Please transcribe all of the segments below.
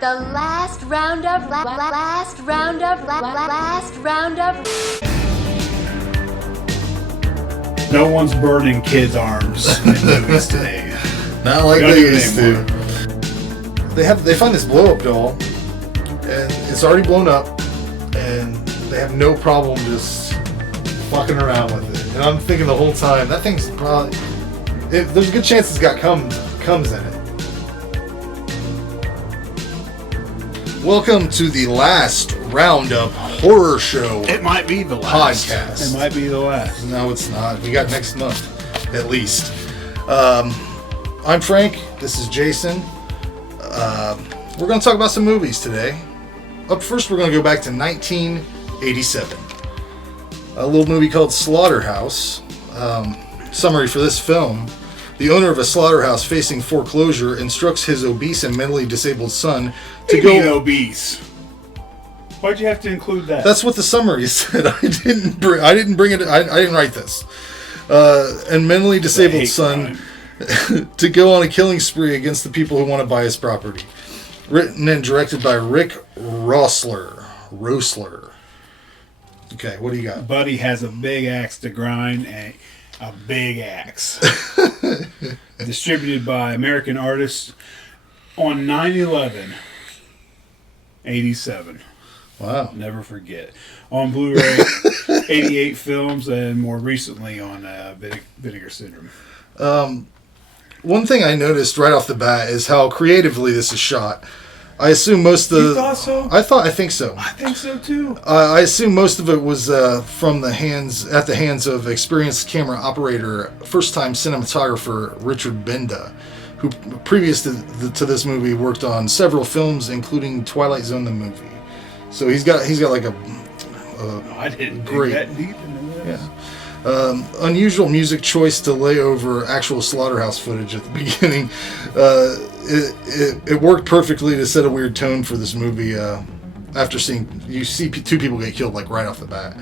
The last round of last round of last round of. No one's burning kids' arms in movies today. Not like they used to. They find this blow-up doll, and it's already blown up, and they have no problem just fucking around with it. And I'm thinking the whole time, that thing's probably... there's a good chance it's got comes in it. Welcome to the last Roundup Horror Show. It might be the last podcast. It might be the last. No, it's not. We got next month, at least. I'm Frank. This is Jason. We're going to talk about some movies today. Up first, we're going to go back to 1987. A little movie called Slaughterhouse. Summary for this film. The owner of a slaughterhouse facing foreclosure instructs his obese and mentally disabled son to go... obese? Why'd you have to include that? That's what the summary said. I didn't bring it. I didn't write this. And mentally disabled son to go on a killing spree against the people who want to buy his property. Written and directed by Rick Roessler. Okay, what do you got? Buddy has a big axe to grind, and a big axe. Distributed by American Artists on 9/11/87. Wow. Never forget. On Blu-ray, 88 films, and more recently on Vinegar Syndrome. One thing I noticed right off the bat is how creatively this is shot. I assume most of the... You thought so? I think so. I think so too. I assume most of it was from the hands of experienced camera operator, first-time cinematographer Richard Benda, who previous to this movie worked on several films, including Twilight Zone the movie. So he's got like a I didn't great, dig that deep into this. Yeah. Unusual music choice to lay over actual slaughterhouse footage at the beginning. It worked perfectly to set a weird tone for this movie. After you see two people get killed like right off the bat.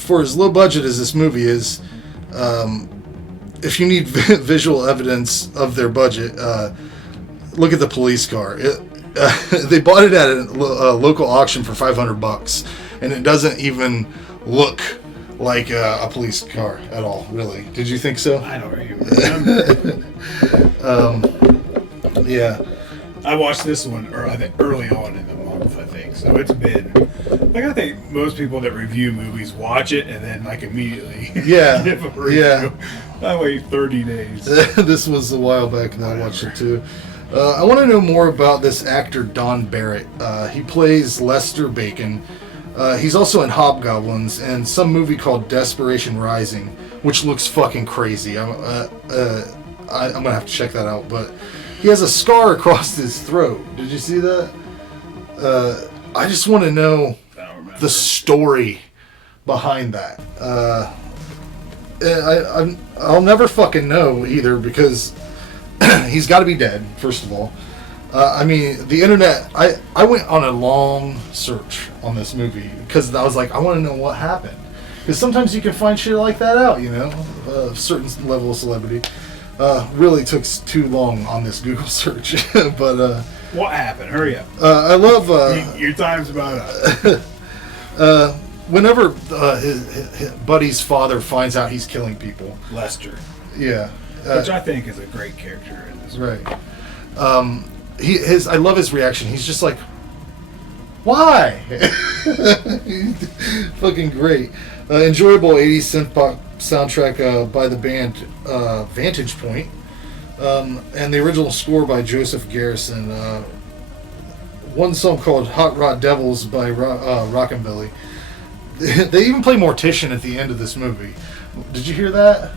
For as low budget as this movie is, if you need visual evidence of their budget, look at the police car. They bought it at a local auction for $500, and it doesn't even look like a police car at all, really. Did you think so? I don't even remember. Yeah. I watched this one early on in the month, I think. So it's been... I think most people that review movies watch it and then immediately give a review. Yeah. I wait 30 days. This was a while back and I watched it too. I want to know more about this actor, Don Barrett. He plays Lester Bacon. He's also in Hobgoblins and some movie called Desperation Rising, which looks fucking crazy. I'm gonna have to check that out. But he has a scar across his throat. Did you see that? I just want to know the story behind that. I'll never fucking know either because he's got to be dead, first of all. The internet, I went on a long search on this movie because I was like, I want to know what happened. Because sometimes you can find shit like that out, certain level of celebrity. Really took too long on this Google search. But what happened? Hurry up. I love... your time's about up. Whenever his buddy's father finds out he's killing people. Lester. Yeah. Which I think is a great character in this movie. Right. I love his reaction. He's just like, why? Fucking great. Enjoyable 80s synth pop soundtrack by the band Vantage Point. And the original score by Joseph Garrison. One song called Hot Rod Devils by Rockabilly. They even play Mortician at the end of this movie. Did you hear that?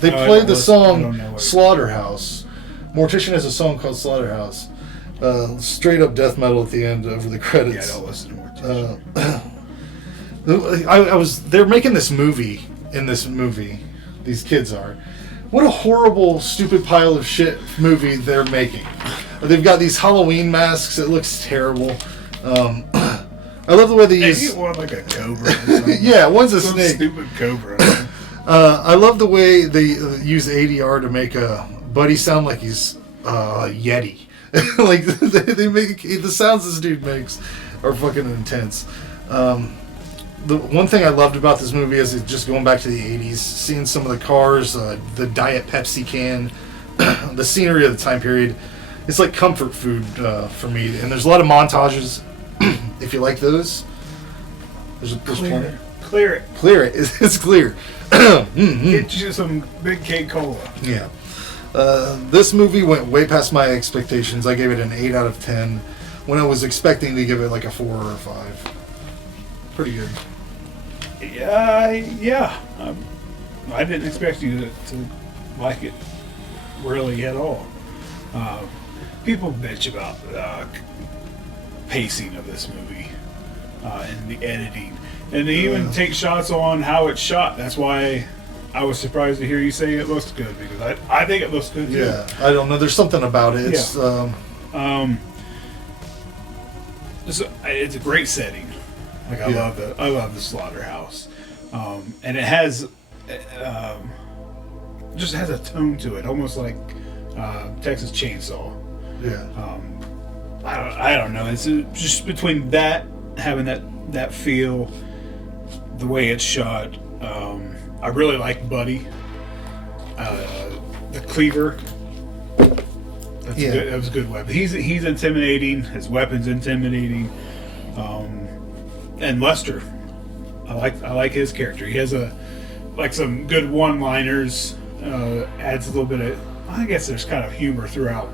They played the song Slaughterhouse. Mortician has a song called Slaughterhouse. Straight up death metal at the end over the credits. Yeah, I don't listen to Mortician. They're making this movie in this movie. These kids are. What a horrible, stupid pile of shit movie they're making. They've got these Halloween masks. It looks terrible. I love the way they use... Maybe one like a cobra or something. Yeah, one's a Some snake. stupid cobra. I love the way they use ADR to make Buddy sound like he's Yeti. Like they make the sounds this dude makes are fucking intense. The one thing I loved about this movie is it just going back to the 80s, seeing some of the cars, the Diet Pepsi can, the scenery of the time period. It's like comfort food for me. And there's a lot of montages. If you like those, there's plenty. Clear it. Clear it. It's clear. Get you some Big K Cola. Yeah. This movie went way past my expectations. I gave it an 8 out of 10 when I was expecting to give it like a 4 or a 5. Pretty good. Yeah. I didn't expect you to like it really at all. People bitch about pacing of this movie and the editing. And they even take shots on how it's shot. That's why I was surprised to hear you say it looks good, because I think it looks good too. Yeah, I don't know. There's something about it. It's, it's a great setting. Like I love the Slaughterhouse, and it has just has a tone to it, almost like Texas Chainsaw. Yeah. I don't know. It's just between that, having that feel, the way it's shot. I really like Buddy, the cleaver. That was a good weapon. He's intimidating. His weapon's intimidating. And Lester, I like his character. He has some good one-liners. Adds a little bit of. I guess there's kind of humor throughout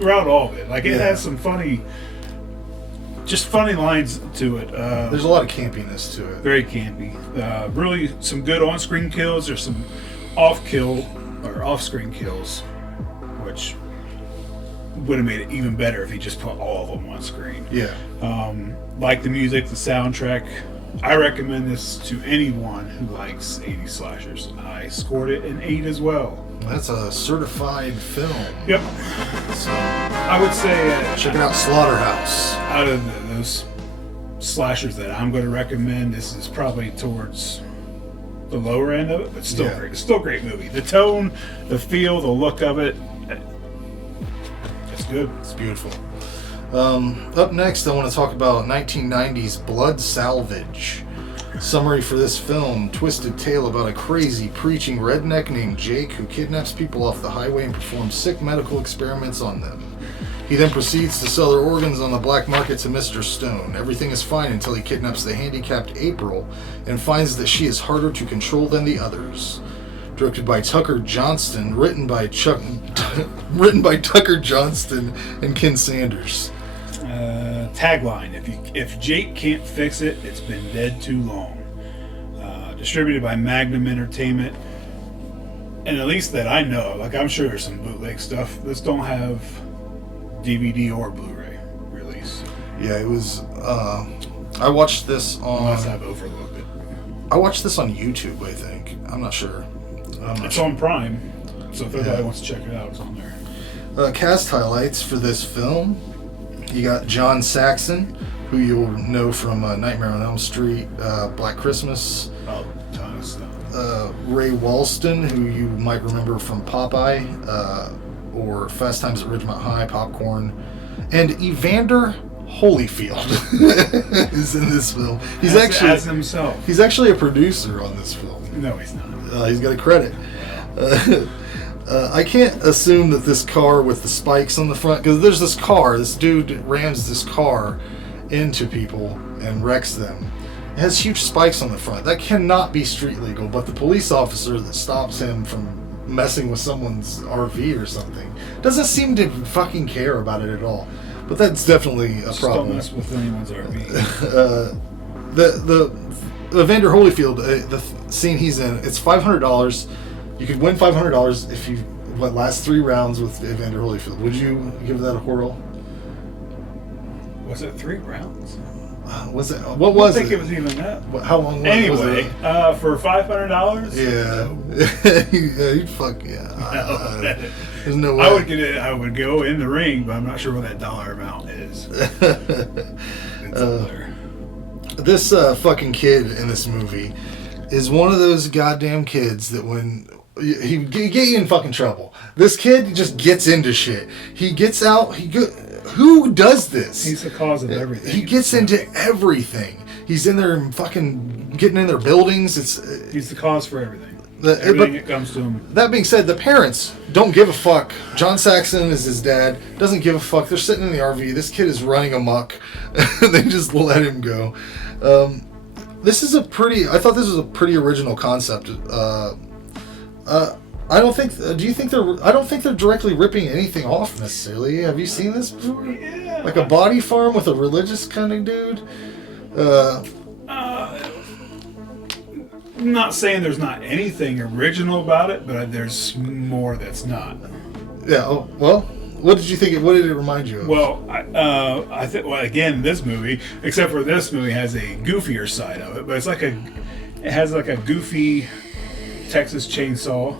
all of it. Like it has some funny lines to it. There's a lot of campiness to it. Very campy. Really some good on-screen kills. There's some off-screen kills, which would have made it even better if he just put all of them on screen. Yeah. Like the music, the soundtrack. I recommend this to anyone who likes 80s slashers. I scored it an 8 as well. That's a certified film. Yep. So I would say check it out, Slaughterhouse. Out of those slashers that I'm going to recommend, this is probably towards the lower end of it, but still great. It's still a great movie. The tone, the feel, the look of it, it's good. It's beautiful. Up next, I want to talk about 1990's Blood Salvage. Summary for this film: twisted tale about a crazy preaching redneck named Jake who kidnaps people off the highway and performs sick medical experiments on them. He then proceeds to sell their organs on the black market to Mr. Stone. Everything is fine until he kidnaps the handicapped April and finds that she is harder to control than the others. Directed by Tucker Johnston, written by Tucker Johnston and Ken Sanders. Tagline: If Jake can't fix it, it's been dead too long. Distributed by Magnum Entertainment, and at least that I know, like I'm sure there's some bootleg stuff. This don't have DVD or Blu-ray release. Yeah, it was. I watched this on. Unless I've overlooked it. I watched this on YouTube. I think. I'm not sure. It's on Prime, so if anybody wants to check it out, it's on there. Cast highlights for this film. You got John Saxon, who you'll know from Nightmare on Elm Street, Black Christmas. Oh, ton of stuff. Ray Walston, who you might remember from Popeye, or Fast Times at Ridgemont High, Popcorn. And Evander Holyfield is in this film. He's as himself. He's actually a producer on this film. No, he's not. He's got a credit. I can't assume that this car with the spikes on the front, because there's this dude rams this car into people and wrecks them. It has huge spikes on the front. That cannot be street legal, but the police officer that stops him from messing with someone's RV or something doesn't seem to fucking care about it at all. But that's definitely a problem. Don't mess with anyone's RV. The Evander Holyfield, the scene he's in, it's $500. You could win $500 if you last 3 rounds with Evander Holyfield. Would you give that a whirl? Was it 3 rounds? Was it? What was it? I think it was even that. How long was it? Anyway, for $500? Yeah. You'd fuck yeah. There's no way. I would go in the ring, but I'm not sure what that dollar amount is. It's up there. This fucking kid in this movie is one of those goddamn kids that when he get you in fucking trouble. This kid just gets into shit. He gets out. Who does this? He's the cause of everything. He gets into everything. He's in there and fucking getting in their buildings. He's the cause for everything. Everything that comes to him. That being said, the parents don't give a fuck. John Saxon is his dad. Doesn't give a fuck. They're sitting in the RV. This kid is running amok. They just let him go. I thought this was a pretty original concept. I don't think they're directly ripping anything off necessarily. Have you seen this before? Yeah. Like a body farm with a religious kind of dude? I'm not saying there's not anything original about it, but there's more that's not. Yeah. Oh, well, what did you think? What did it remind you of? Well, I think. Well, again, this movie, except for this movie, has a goofier side of it, but it has like a goofy Texas Chainsaw.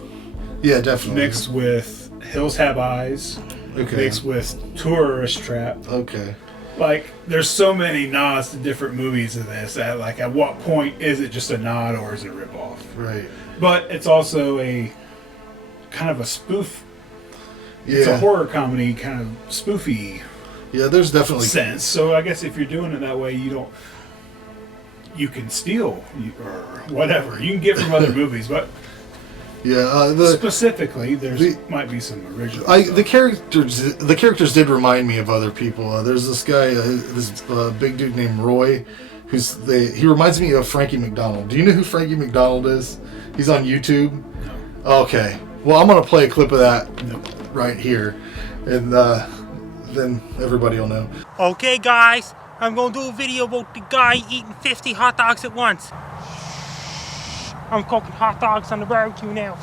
Yeah, definitely. Mixed with Hills Have Eyes. Okay. Mixed with Tourist Trap. Okay. Like, there's so many nods to different movies in this. At what point is it just a nod or is it a ripoff? Right. But it's also a kind of a spoof. Yeah. It's a horror comedy kind of spoofy. Yeah, there's definitely sense. So I guess if you're doing it that way, you can steal or whatever. You can get from other movies, but yeah, specifically, might be some original. The characters did remind me of other people. There's this guy, this big dude named Roy, he reminds me of Frankie McDonald. Do you know who Frankie McDonald is? He's on YouTube. No. Okay. Well, I'm gonna play a clip of that right here, and then everybody will know. Okay, guys, I'm gonna do a video about the guy eating 50 hot dogs at once. I'm cooking hot dogs on the barbecue now.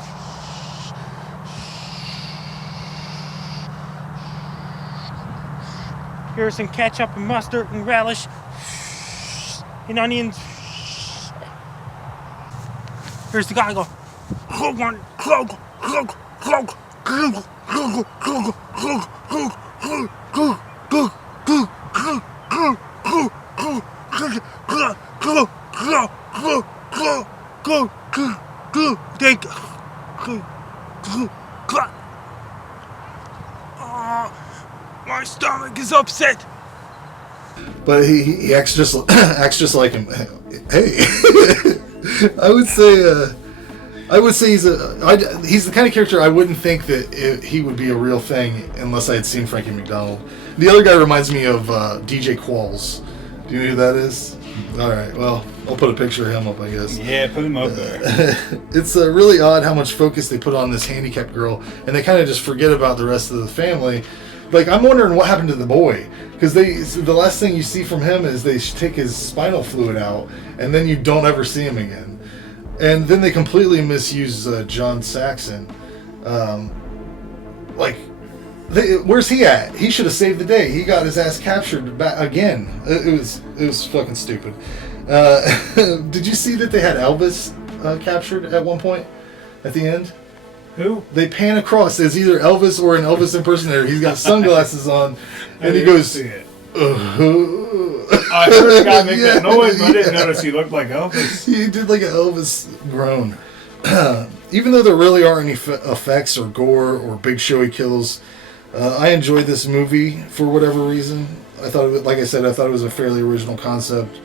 Here's some ketchup and mustard and relish and onions. Here's the guy go. My stomach is upset. But he acts just like him. Hey, I would say he's the kind of character I wouldn't think that he would be a real thing unless I had seen Frankie McDonald. The other guy reminds me of DJ Qualls. Do you know who that is? All right, well, I'll put a picture of him up, I guess. Yeah, put him up there. It's really odd how much focus they put on this handicapped girl, and they kind of just forget about the rest of the family. Like, I'm wondering what happened to the boy, because the last thing you see from him is they take his spinal fluid out, and then you don't ever see him again. And then they completely misuse John Saxon. Where's he at? He should have saved the day. He got his ass captured back again. It was fucking stupid. Did you see that they had Elvis captured at one point at the end? Who? They pan across as either Elvis or an Elvis impersonator. He's got sunglasses on, and he goes. See it. I heard a guy make that noise, but I didn't notice he looked like Elvis. He did like an Elvis groan. Even though there really aren't any effects or gore or big showy kills, I enjoyed this movie for whatever reason. I thought it was a fairly original concept.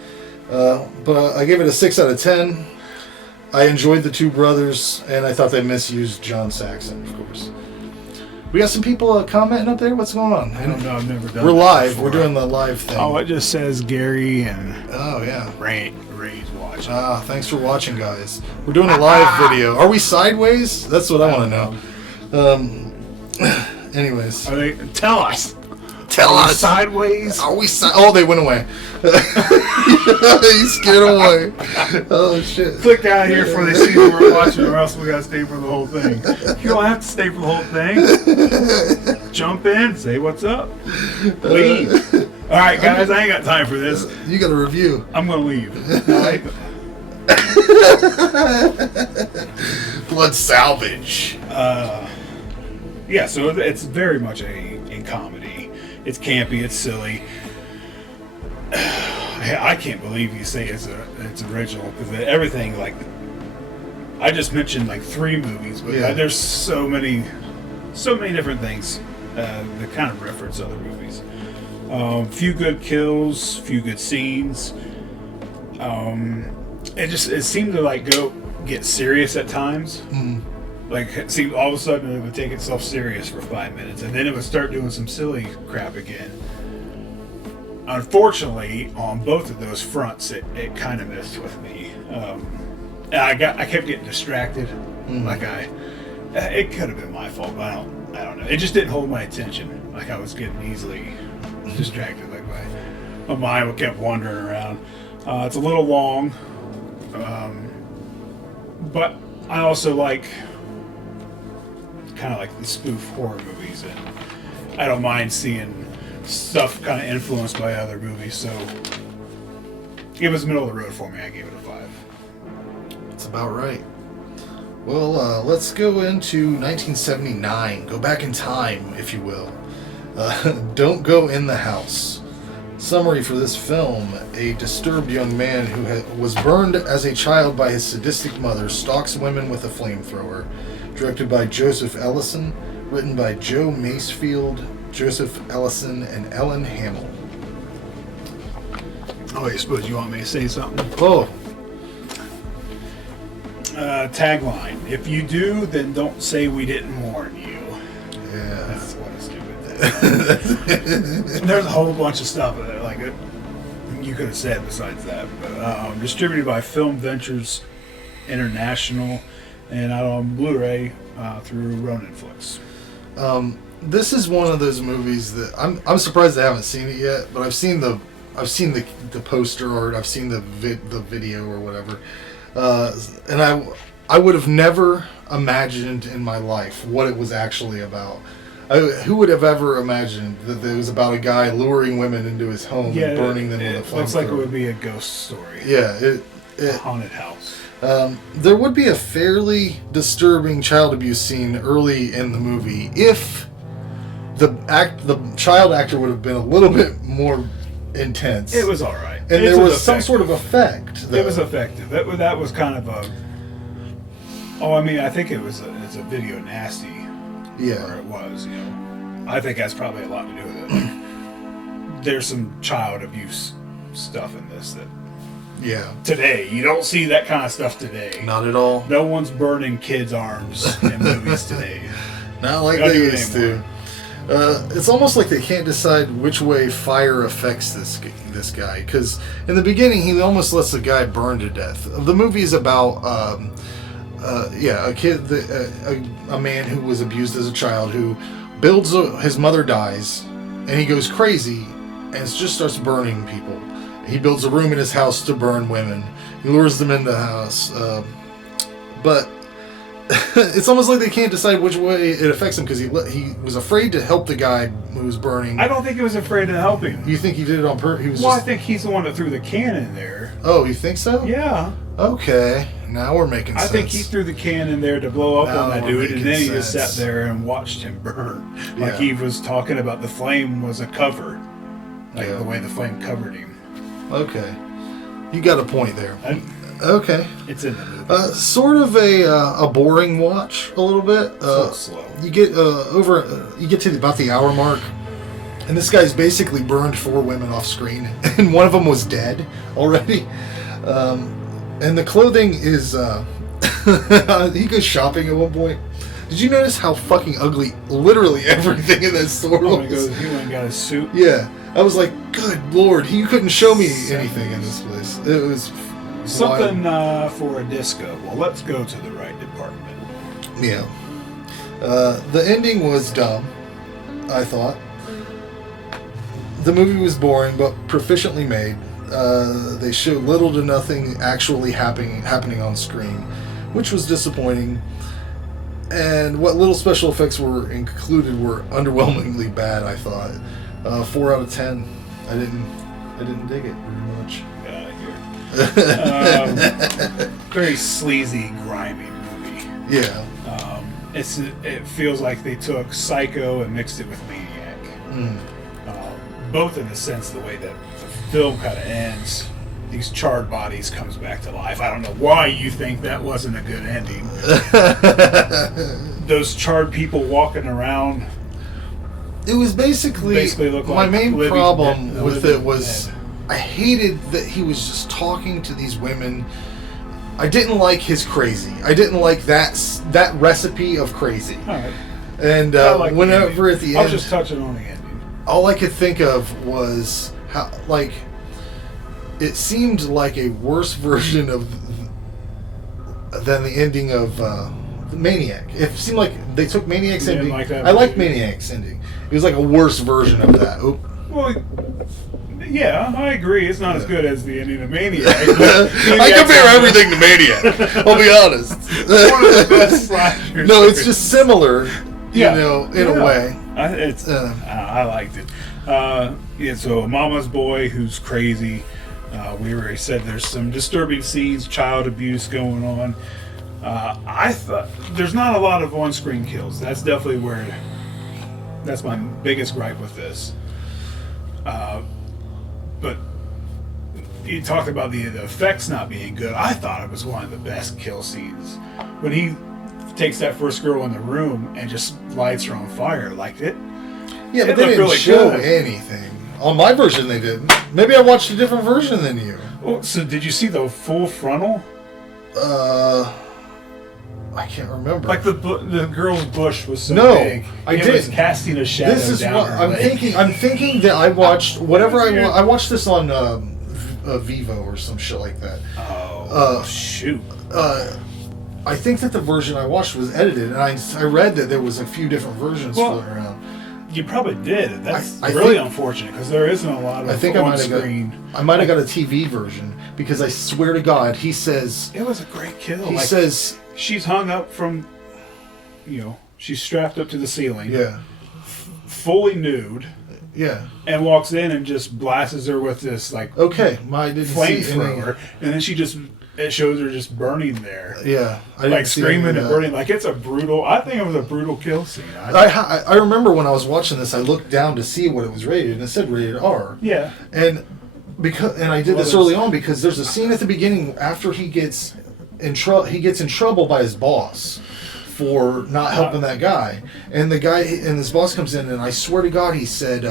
But I gave it a 6 out of 10. I enjoyed the two brothers, and I thought they misused John Saxon, of course. We got some people commenting up there. What's going on? I don't know. I've never done. We're live. Before. We're doing the live thing. Oh, it just says Gary and Ray's watching. Thanks for watching, guys. We're doing a live video. Are we sideways? That's what I want to know. Anyways, tell us. Tell us. Sideways? Are we Oh, they went away. He scared away. Oh, shit. Click out here before they see what we're watching, or else we gotta stay for the whole thing. You don't have to stay for the whole thing. Jump in, say what's up, leave. All right, guys, I ain't got time for this. You got a review. I'm gonna leave. Blood Salvage. Yeah, so it's very much a comedy. It's campy, it's silly. I can't believe you say it's original, because everything, like, I just mentioned like 3 movies, but there's so many so many different things that kind of reference other movies. Few good kills, few good scenes. It seemed to like get serious at times. Like it seemed all of a sudden it would take itself serious for 5 minutes, and then it would start doing some silly crap again. Unfortunately, on both of those fronts, it kind of messed with me. I kept getting distracted. It could have been my fault, but I don't know. It just didn't hold my attention. Like I was getting easily distracted. Like my mind kept wandering around. It's a little long, but I also kind of like the spoof horror movies, and I don't mind seeing stuff kind of influenced by other movies. So it was middle of the road for me. I gave it a 5. That's about right. Well, let's go into 1979. Go back in time, if you will. Don't Go in the House. Summary for this film: a disturbed young man who was burned as a child by his sadistic mother stalks women with a flamethrower. Directed by Joseph Ellison. Written by Joe Masefield, Joseph Ellison, and Ellen Hamill. Oh, I suppose you want me to say something? Oh. Tagline: if you do, then don't say we didn't warn you. Yeah. That's what a stupid thing. There's a whole bunch of stuff like it you could have said besides that. But, distributed by Film Ventures International and out on Blu-ray through Roninflix. This is one of those movies that I'm surprised I haven't seen it yet, but I've seen the poster art, I've seen the video or whatever, and I would have never imagined in my life what it was actually about. Who would have ever imagined that it was about a guy luring women into his home and burning them with a flamethrower? It looks like it would be a ghost story. Yeah, a haunted house. There would be a fairly disturbing child abuse scene early in the movie if the child actor would have been a little bit more intense. It was all right, and there was some sort of effect. It was effective. That was kind of a. Oh, I mean, I think it's a video nasty. Yeah, or it was. I think that's probably a lot to do with it. Like, there's some child abuse stuff in this that. Yeah. Today, you don't see that kind of stuff today. Not at all. No one's burning kids' arms in movies today. Not like they used to. It's almost like they can't decide which way fire affects this guy. Because in the beginning, he almost lets the guy burn to death. The movie is about a kid, a man who was abused as a child, who his mother dies, and he goes crazy and just starts burning people. He builds a room in his house to burn women. He lures them into the house. But it's almost like they can't decide which way it affects him because he was afraid to help the guy who was burning. I don't think he was afraid to help him. You think he did it on purpose? I think he's the one that threw the can in there. Oh, you think so? Yeah. Okay. Now we're making sense. I think he threw the can in there to blow up on that dude, and then he just sat there and watched him burn. Like he was talking about the flame was a cover. Like the way the flame covered him. Okay. You got a point there. Okay. It's in the movie. Sort of a boring watch, a little bit. Slow. You get you get to about the hour mark, and this guy's basically burned 4 women off screen, and one of them was dead already. And the clothing is. He goes shopping at one point. Did you notice how fucking ugly literally everything in that store was? He went and got his suit. Yeah. I was like, good lord, you couldn't show me anything in this place. It was something for a disco. Well, let's go to the right department. Yeah. The ending was dumb, I thought. The movie was boring, but proficiently made. They showed little to nothing actually happening on screen, which was disappointing. And what little special effects were included were underwhelmingly bad, I thought. 4 out of 10. I didn't dig it very much. Very sleazy, grimy movie. Yeah. It feels like they took Psycho and mixed it with Maniac. Both in the sense the way that the film kind of ends. These charred bodies comes back to life. I don't know why you think that wasn't a good ending. those charred people walking around. It was basically looked my like main living problem dead- with living it was dead. I hated that he was just talking to these women. I didn't like his crazy. I didn't like that recipe of crazy. All right. And I like the whenever ending. at the I end, was just touching on the ending. all I could think of was how, like, it seemed like a worse version of than the ending of Maniac. It seemed like they took Maniac's You didn't ending. like that I liked movie? Maniac's ending. It was like a worse version of that. Oop. Well, yeah, I agree. It's not as good as the ending of Maniac. I compare everything to Maniac. I'll be honest. One of the best slashers. No, it's just similar. Yeah. You know, in a way. I liked it. Yeah, so Mama's Boy, who's crazy. We already said there's some disturbing scenes, child abuse going on. I thought there's not a lot of on-screen kills. That's definitely that's my biggest gripe with this. But you talked about the effects not being good. I thought it was one of the best kill scenes when he takes that first girl in the room and just lights her on fire. Liked it. Yeah, It but they looked didn't really show good. anything. On my version, they didn't. Maybe I watched a different version than you. Oh, so did you see the full frontal? I can't remember. Like the girl's bush was so No, big. I it was didn't. casting a shadow This is down what her I'm leg. thinking. I'm thinking that I watched whatever I watched this on Vivo or some shit like that. Oh, shoot. I think that the version I watched was edited, and I read that there was a few different versions floating around. You probably did. That's I really think- unfortunate because there isn't a lot of I think I might on-screen. have got a TV version because I swear to God, he says It was a great kill. he Like, says she's hung up from, she's strapped up to the ceiling, yeah fully nude, yeah and walks in and just blasts her with this like okay. I didn't see any. flamethrower, and then it shows her just burning there. Yeah, I didn't Like see any screaming of and that. burning. Like it's a brutal. I think it was a brutal kill scene. I remember when I was watching this, I looked down to see what it was rated, and it said rated R. Yeah. And I did this early on because there's a scene at the beginning after he gets in trouble by his boss for not helping that guy, and his boss comes in, and I swear to God he said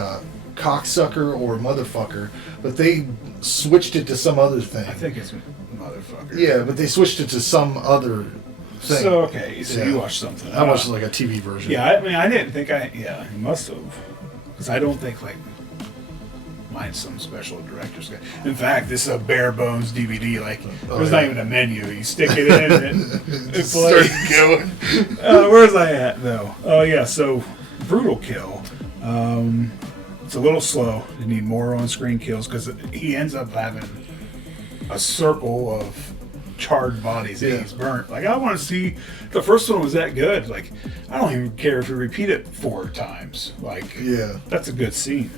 cocksucker or motherfucker, but they switched it to some other thing. I think it's motherfucker. Yeah, but they switched it to some other thing. So okay, so Yeah. you watched something. I watched like a TV version. Yeah, I mean, I didn't think you must have, because I don't think like mine's some special director's guide. In fact, this is a bare bones DVD. Like, there's not even a menu. You stick it in and it Start plays. going. Where's I at though? Oh yeah, so brutal kill. It's a little slow. You need more on-screen kills because he ends up having a circle of charred bodies that he's burnt. Like, I want to see. The first one was that good. Like, I don't even care if you repeat it 4 times. Like, Yeah. that's a good scene.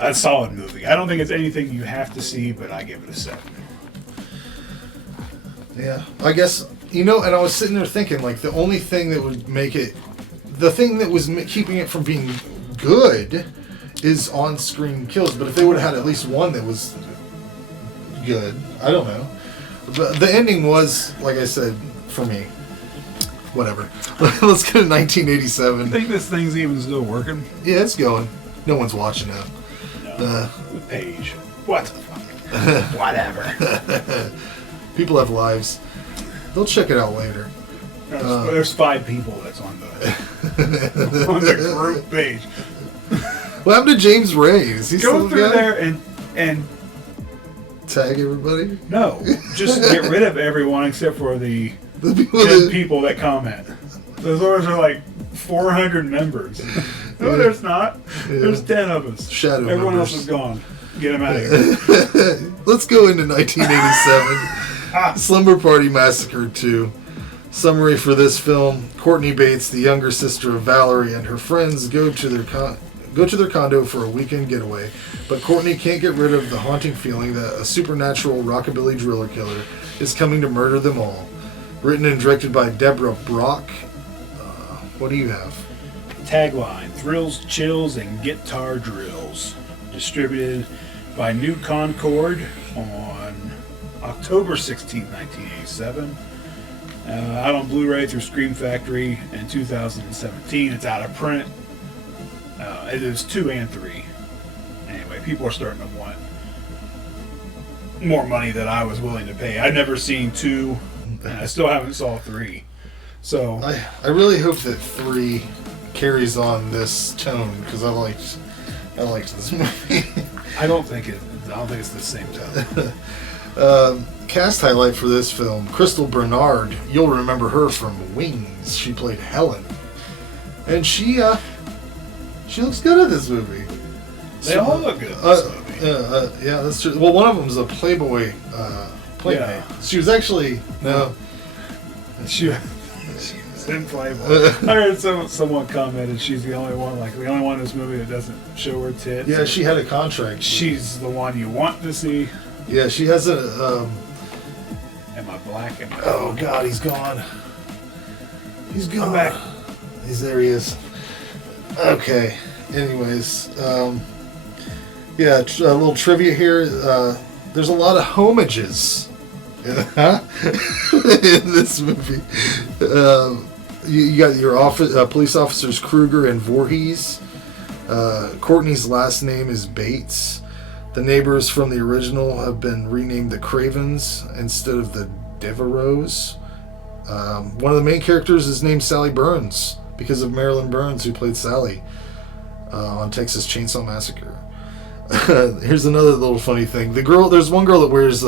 A solid movie. I don't think it's anything you have to see, but I give it a 7. Yeah, I guess, and I was sitting there thinking, like, the only thing that would make it, the thing that was keeping it from being good is on-screen kills, but if they would have had at least one that was good, I don't know. But the ending was, like I said, for me, whatever. Let's go to 1987. I think this thing's even still working. Yeah, it's going. No one's watching it. The page. What the fuck? Whatever. People have lives. They'll check it out later. There's 5 people that's on the on the group page. What happened to James Ray? Is he still Go through the guy? there and Tag everybody? no, just get rid of everyone except for the The people 10 that, people that comment. Those are like 400 members. No, there's not. There's 10 of us. Shadow Everyone members. else is gone. Get them out of here. Let's go into 1987. Slumber Party Massacre 2. Summary for this film: Courtney Bates, the younger sister of Valerie, and her friends go to their condo for a weekend getaway, but Courtney can't get rid of the haunting feeling that a supernatural rockabilly driller killer is coming to murder them all. Written and directed by Deborah Brock. What do you have? Tagline: Thrills, chills, and guitar drills. Distributed by New Concord on October 16, 1987. Out on Blu-ray through Scream Factory in 2017. It's out of print. It is 2 and 3. Anyway, people are starting to want more money than I was willing to pay. I've never seen 2, and I still haven't saw 3. So I really hope that 3 carries on this tone because I liked this movie. I don't think it's the same tone. Cast highlight for this film: Crystal Bernard. You'll remember her from Wings. She played Helen, and she looks good in this movie. They all look good in this movie. Yeah, that's true. Well, one of them was a Playboy playmate. Yeah. She was actually She was in Playboy. I heard someone commented she's the only one in this movie that doesn't show her tits. Yeah, she had a contract. She's the one you want to see. Yeah, she has a. Am I black? Oh God, he's gone. He's gone. I'm back. There he is. Okay. Anyways, yeah, a little trivia here. There's a lot of homages in this movie. You got your police officers Kruger and Voorhees. Courtney's last name is Bates. The neighbors from the original have been renamed the Cravens instead of the Devereaux. One of the main characters is named Sally Burns because of Marilyn Burns, who played Sally on Texas Chainsaw Massacre. Here's another little funny thing. There's one girl that wears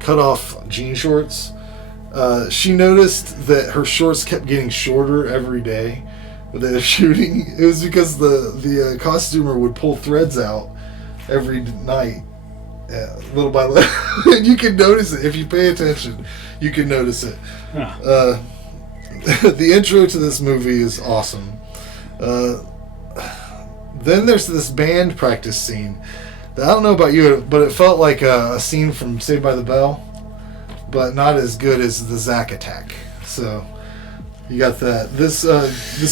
cut off jean shorts. She noticed that her shorts kept getting shorter every day when they were shooting. It was because the costumer would pull threads out every night, little by little. And you can notice it if you pay attention. You can notice it. Huh. The intro to this movie is awesome. Then there's this band practice scene. I don't know about you, but it felt like a scene from Saved by the Bell, but not as good as the Zack Attack. So you got that. This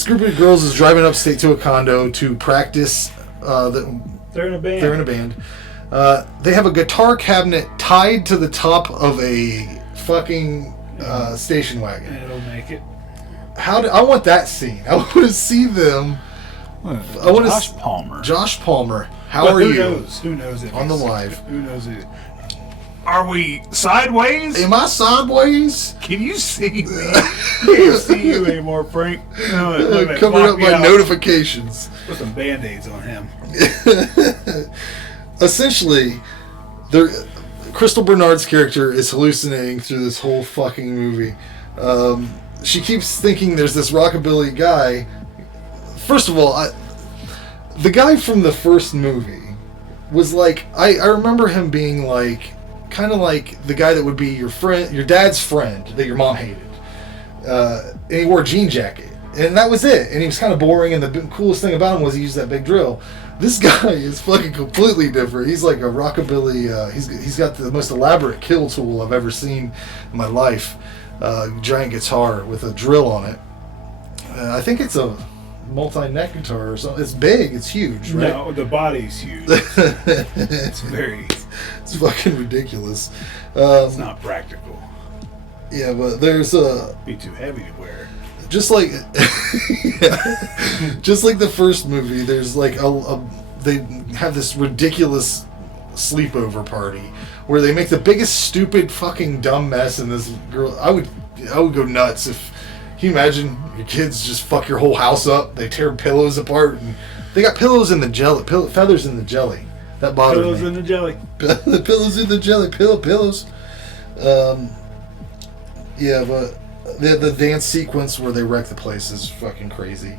group of girls is driving upstate to a condo to practice. They're in a band. They're in a band. They have a guitar cabinet tied to the top of a fucking station wagon. It'll make it. I want that scene. I want to see them. Josh Palmer. Josh Palmer. How are you? Who knows it? On the live. Who knows it? Are we sideways? Am I sideways? Can you see me? Can't see you anymore, Frank. Covering up my notifications. Put some band-aids on him. Essentially, Crystal Bernard's character is hallucinating through this whole fucking movie. She keeps thinking there's this rockabilly guy. First of all, the guy from the first movie was like, I remember him being like, kind of like the guy that would be your friend, your dad's friend that your mom hated. And he wore a jean jacket. And that was it. And he was kind of boring, and the coolest thing about him was he used that big drill. This guy is fucking completely different. He's like a rockabilly, he's got the most elaborate kill tool I've ever seen in my life. Giant guitar with a drill on it. I think it's a multi-neck guitar or something. It's big, it's huge, right? No, the body's huge. It's it's fucking ridiculous. It's not practical. Yeah, but there's Be too heavy to wear. Just like just like the first movie, there's like they have this ridiculous sleepover party where they make the biggest stupid fucking dumb mess in this girl. I would go nuts if. Can you imagine your kids just fuck your whole house up? They tear pillows apart, and they got pillows in the jelly, feathers in the jelly. That bothered Pillows me. in the jelly. Pillows in the jelly, pillows. Yeah, but the dance sequence where they wreck the place is fucking crazy.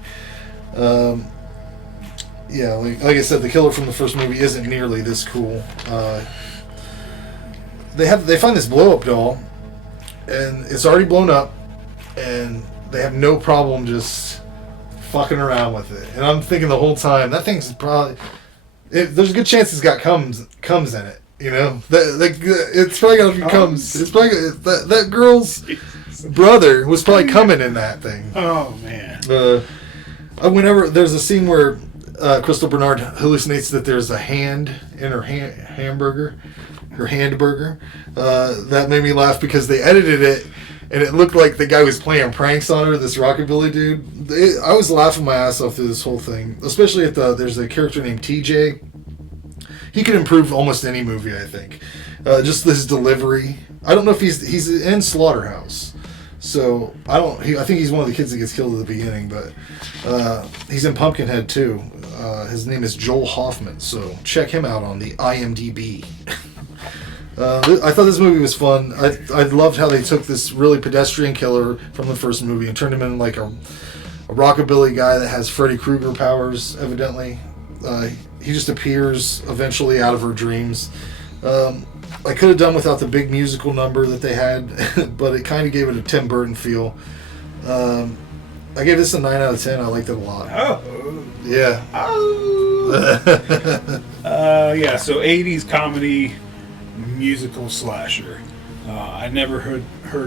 Yeah, like I said, the killer from the first movie isn't nearly this cool. They find this blow up doll, and it's already blown up. And they have no problem just fucking around with it. And I'm thinking the whole time, that thing's probably... there's a good chance it's got comes in it, you know? It's probably got a few comes. It's probably... That girl's brother was probably coming in that thing. Oh, man. Whenever... There's a scene where Crystal Bernard hallucinates that there's a hand in her hamburger. Her handburger. That made me laugh because they edited it and it looked like the guy was playing pranks on her, this rockabilly dude. I was laughing my ass off through this whole thing, especially at there's a character named TJ. He could improve almost any movie, I think. Just this delivery. I don't know if he's in Slaughterhouse. So I think he's one of the kids that gets killed at the beginning, but he's in Pumpkinhead too. His name is Joel Hoffman, so check him out on the IMDb. I thought this movie was fun. I loved how they took this really pedestrian killer from the first movie and turned him into like a rockabilly guy that has Freddy Krueger powers. Evidently, he just appears eventually out of her dreams. I could have done without the big musical number that they had, but it kind of gave it a Tim Burton feel. I gave this a 9 out of 10. I liked it a lot. Oh. Yeah. Oh. Yeah, so 80s comedy musical slasher. I never heard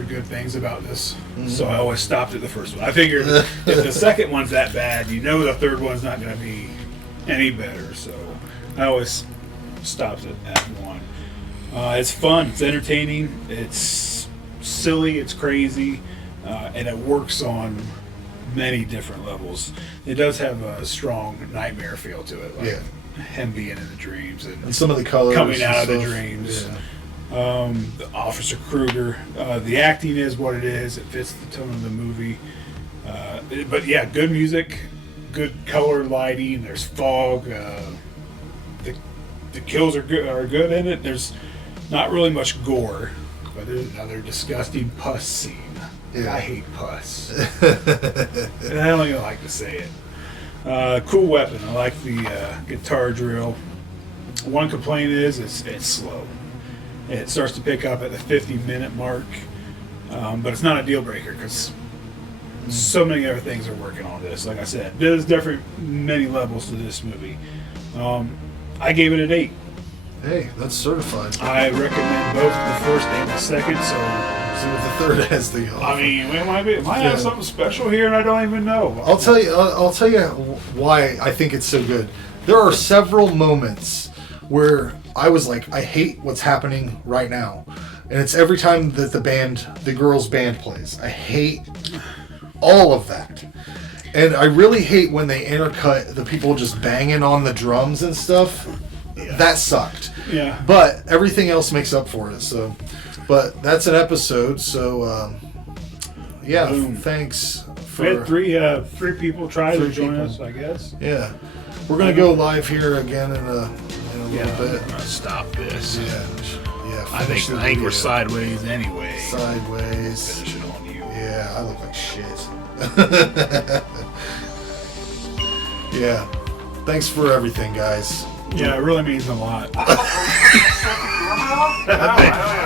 good things about this, so I always stopped at the first one. I figured if the second one's that bad, you know the third one's not going to be any better, so I always stopped at one. It's fun, it's entertaining, it's silly, it's crazy, and it works on many different levels. It does have a strong nightmare feel to it, like him being in the dreams and some of the colors coming out of the dreams. Yeah. The Officer Krueger, the acting is what it is. It fits the tone of the movie. But yeah, good music, good color lighting. There's fog. The kills are good in it. There's not really much gore, but there's another disgusting pus scene. Yeah. I hate pus. And I don't even like to say it. Cool weapon. I like the guitar drill. One complaint is it's slow. It starts to pick up at the 50-minute mark, but it's not a deal breaker because so many other things are working on this. Like I said, there's different many levels to this movie. I gave it an 8. Hey, that's certified. I recommend both the first and the second. So see what the third has to go. I mean, it might have something special here, and I don't even know. I'll tell you why I think it's so good. There are several moments where I was like, I hate what's happening right now, and it's every time that the girls' band plays. I hate all of that, and I really hate when they intercut the people just banging on the drums and stuff. Yeah. That sucked. Yeah. But everything else makes up for it. So, but that's an episode. So, yeah. Boom. Thanks. We had three people try to join us, I guess. Yeah. We're gonna go live here again in a little bit. I'm gonna stop this. Yeah. I think we're sideways anyway. Sideways. Finish it on you. Yeah. I look like shit. Yeah. Thanks for everything, guys. Yeah, it really means a lot.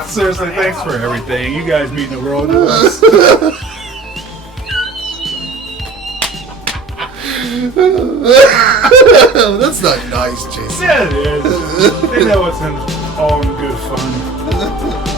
Seriously, thanks for everything. You guys mean the world to us. That's not nice, Jason. Yeah, it is. They know it's all in good fun.